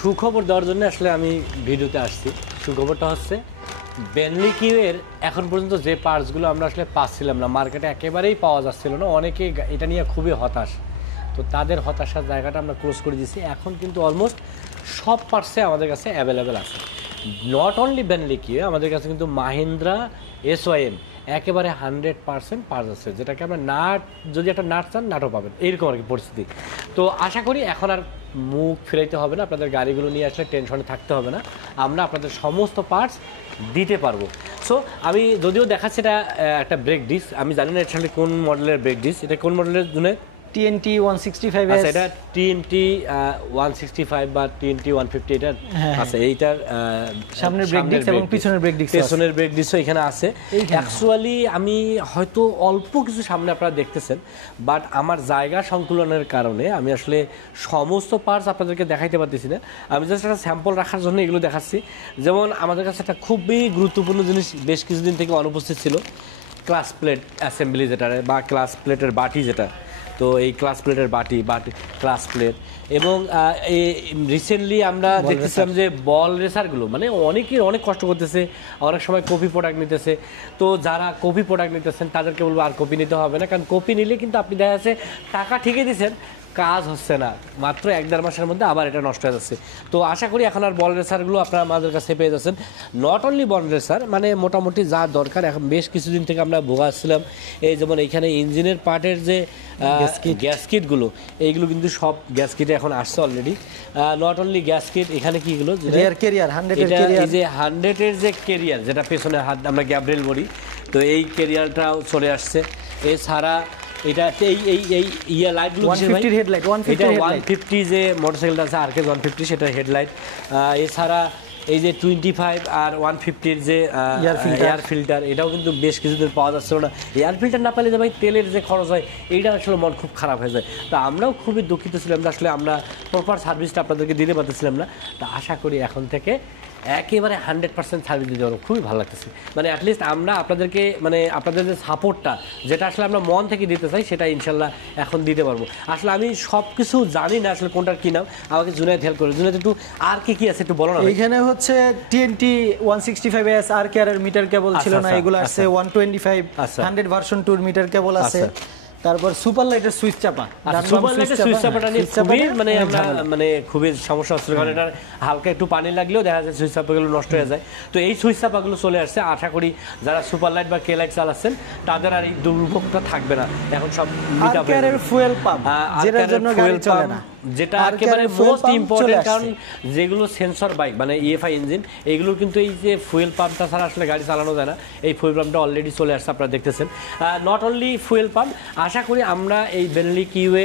সুখবর দেওয়ার জন্য আসলে আমি ভিডিওতে আসছি। সুখবরটা হচ্ছে বেনলি কিউয়ের এখন পর্যন্ত যে পার্টসগুলো আমরা আসলে পাচ্ছিলাম না, মার্কেটে একেবারেই পাওয়া যাচ্ছিল না, অনেকেই এটা নিয়ে খুবই হতাশ। তো তাদের হতাশার জায়গাটা আমরা ক্লোজ করে দিয়েছি। এখন কিন্তু অলমোস্ট সব পার্টসে আমাদের কাছে অ্যাভেলেবেল আছে। নট অনলি বেনলি কিউয়ে, আমাদের কাছে কিন্তু মাহিন্দ্রা SYM একেবারে 100% পার্টস আছে, যেটাকে আমরা নাট, যদি একটা নাট চান নাটও পাবেন, এইরকম আর কি পরিস্থিতি। তো আশা করি এখন আর মুখ ফিরাইতে হবে না, আপনাদের গাড়িগুলো নিয়ে আসলে টেনশনে থাকতে হবে না, আমরা আপনাদের সমস্ত পার্টস দিতে পারবো। সো আমি যদিও দেখাচ্ছি এটা একটা ব্রেক ডিস্ক, আমি জানি না আসলে কোন মডেলের ব্রেক ডিস্ক, এটা কোন মডেলের জন্য TNT 165 আচ্ছা, এটা TNT 165 বা TNT 150 এটা আছে। এইটার সামনের ব্রেক ডিস্ক এবং পিছনের ব্রেক ডিস্ক, পেছনের ব্রেক ডিস্কও এখানে আছে। অ্যাকচুয়ালি আমি হয়তো অল্প কিছু সামনে আপনারা দেখতেছেন, বাট আমার জায়গা সংকুলনের কারণে আমি আসলে সমস্ত পার্টস আপনাদেরকে দেখাইতে পারতেছি না। আমি জাস্ট একটা স্যাম্পল রাখার জন্য এগুলো দেখাচ্ছি। যেমন আমাদের কাছে একটা খুবই গুরুত্বপূর্ণ জিনিস বেশ কিছুদিন থেকে অনুপস্থিত ছিল, ক্লাস প্লেট অ্যাসেম্বলি যেটা, বা ক্লাস প্লেটের বাটি যেটা। তো এই ক্লাস প্লেটের বাটি ক্লাস প্লেট, এবং রিসেন্টলি আমরা দেখতেছিলাম যে বল রেসারগুলো, মানে অনেকেই অনেক কষ্ট করতেছে, অনেক সময় কপি প্রোডাক্ট নিতেছে। তো যারা কপি প্রোডাক্ট নিতেছেন তাদেরকে বলবো আর কপি নিতে হবে না, কারণ কপি নিলে কিন্তু আপনি দেখা যাচ্ছে টাকা ঠিকই দিচ্ছেন, কাজ হচ্ছে না, মাত্র 1-1.5 মাসের মধ্যে আবার এটা নষ্ট হয়ে যাচ্ছে। তো আশা করি এখন আর বল রেসারগুলো আপনারা আমাদের কাছে পেয়ে যাচ্ছেন। নট অনলি বল রেসার, মানে মোটামুটি যা দরকার এখন বেশ কিছুদিন থেকে আমরা ভোগাচ্ছিলাম। এই যেমন এইখানে ইঞ্জিনের পার্টের যে গ্যাসকিটগুলো, এইগুলো কিন্তু সব গ্যাসকিটে এখন আসছে অলরেডি। নট অনলি গ্যাসকিট, এখানে কিগুলো ক্যারিয়ার 100 এই যে 100-এর যে ক্যারিয়ার, যেটা পেছনে হাত আমরা গ্যাব্রিয়েল বলি, তো এই ক্যারিয়ারটাও চলে আসছে। এছাড়া এটা এই লাইটগুলো 150 হেডলাইট, 150 যে মোটরসাইকেলটা আছে আরকে 150, সেটা হেডলাইট। এছাড়া এই যে 25 আর 150-এর যে এয়ার ফিল্টার, এটাও কিন্তু বেশ কিছুদিন পাওয়া যাচ্ছিল না। এয়ার ফিল্টার না পেলে যে ভাই তেলের যে খরচ হয়, এইটা আসলে মন খুব খারাপ হয়ে যায়। তো আমরাও খুবই দুঃখিত ছিলাম যে আসলে আমরা প্রপার সার্ভিসটা আপনাদেরকে দিতে পারতেছিলাম না। তো আশা করি এখন থেকে একেবারে 100% সার্ভিস দিতে পারবো, খুবই ভালো লাগতেছে। মানে অ্যাটলিস্ট আমরা আপনাদেরকে, মানে আপনাদের যে সাপোর্টটা, যেটা আসলে আমরা মন থেকে দিতে চাই, সেটা ইনশাল্লাহ এখন দিতে পারবো। আসলে আমি সব কিছু জানি না আসলে কোনটার কী নাম, আমাকে জুনায়েদ হেল্প করে। জুনায়েদ একটু আর কি আছে একটু বলো না। এখানে হচ্ছে TNT 165S আর কেয়ারের মিটার কেবল ছিল না, এগুলো আছে 125 100 ভার্সন 2 মিটার কেবল আছে। তারপর সুপার লাইটের সুইচ চাপা, সুপার লাইটের সুইচ চাপাটা নিয়ে খুবই মানে আমরা মানে খুবই সমস্যা হচ্ছে, কারণ এটা হালকা একটু পানি লাগলেও দেখা যায় সুইচ চাপাগুলো নষ্ট হয়ে যায়। তো এই সুইচ চাপাগুলো চলে আসছে, আশা করি যারা সুপার লাইট বা কে লাইট চালাচ্ছেন তাদের আর এই দুর্ভোগটা থাকবে না। এখন সব মিটারের ফুয়েল পাম্প, যেটার জন্য গাড়ি চলে না, যেটা একেবারে মোস্ট ইম্পর্টেন্ট, কারণ যেগুলো সেন্সর বাইক মানে EFI ইঞ্জিন, এইগুলোর কিন্তু এই যে ফুয়েল পাম্পটা ছাড়া আসলে গাড়ি চালানো যায় না। এই ফুয়েল পাম্পটা অলরেডি চলে আসছে, আপনারা দেখতেছেন। নট অনলি ফুয়েল পাম্প, আশা করি আমরা এই বেনলি কিউয়ে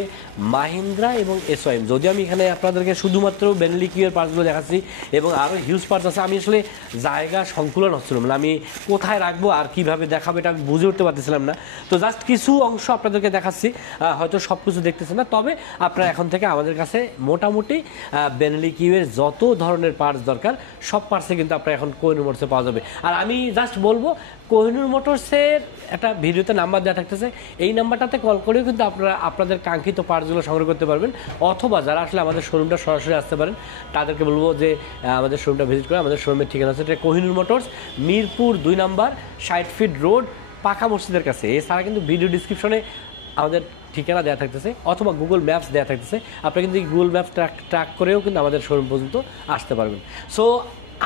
মাহিন্দ্রা এবং SYM, যদি আমি এখানে আপনাদেরকে শুধুমাত্র বেনলি কিউয়ের পার্টসগুলো দেখাচ্ছি, এবং আরও হিউজ পার্টস আছে, আমি আসলে জায়গা সংকুলন হচ্ছিল, মানে আমি কোথায় রাখবো আর কীভাবে দেখাবো এটা আমি বুঝে উঠতে পারতেছিলাম না। তো জাস্ট কিছু অংশ আপনাদেরকে দেখাচ্ছি, হয়তো সব কিছু দেখতেছেন না, তবে আপনারা এখন থেকে আমাদের কাছে মোটামুটি বেনলি কিউয়ের যত ধরনের পার্টস দরকার সব পার্টসে কিন্তু আপনারা এখন কোহিনুর মোটরসে পাওয়া যাবে। আর আমি জাস্ট বলবো, কোহিনুর মোটরসের একটা ভিডিওতে নাম্বার দেওয়া থাকতেছে, এই নাম্বারটাতে কল করেও কিন্তু আপনারা আপনাদের কাঙ্ক্ষিত পার্টসগুলো সংগ্রহ করতে পারবেন, অথবা যারা আসলে আমাদের শোরুমটা সরাসরি আসতে পারেন তাদেরকে বলবো যে আমাদের শোরুমটা ভিজিট করে। আমাদের শোরুমের ঠিকানা হচ্ছে কোহিনুর মোটরস, মিরপুর 2 নম্বর 60 ফিট রোড, পাকা মসজিদের কাছে। এছাড়া কিন্তু ভিডিও ডিসক্রিপশনে আমাদের ঠিকানা দেওয়া থাকতেছে, অথবা গুগল ম্যাপস দেওয়া থাকতেছে, আপনি কিন্তু গুগল ম্যাপস ট্র্যাক করেও কিন্তু আমাদের শোরুম পর্যন্ত আসতে পারবেন। সো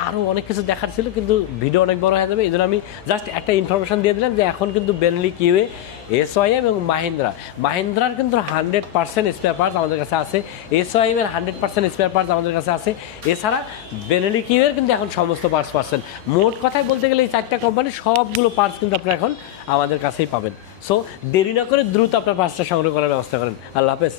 আরও অনেক কিছু দেখার ছিল, কিন্তু ভিডিও অনেক বড় হয়ে যাবে, এই জন্য আমি জাস্ট একটা ইনফরমেশন দিয়ে দিলাম যে এখন কিন্তু বেনলি কিউয়ে SYM এবং মাহিন্দ্রার কিন্তু 100% স্পেয়ার পার্টস আমাদের কাছে আছে, SYM এর 100% স্পেয়ার পার্টস আমাদের কাছে আছে। এছাড়া বেনলি কিউয়ের কিন্তু এখন সমস্ত পার্টস পাচ্ছেন। মোট কথায় বলতে গেলে এই 4টা কোম্পানির সবগুলো পার্টস কিন্তু আপনারা এখন আমাদের কাছেই পাবেন। সো দেরি না করে দ্রুত আপনার পার্টসটা সংগ্রহ করার ব্যবস্থা করেন। আল্লাহ হাফেজ।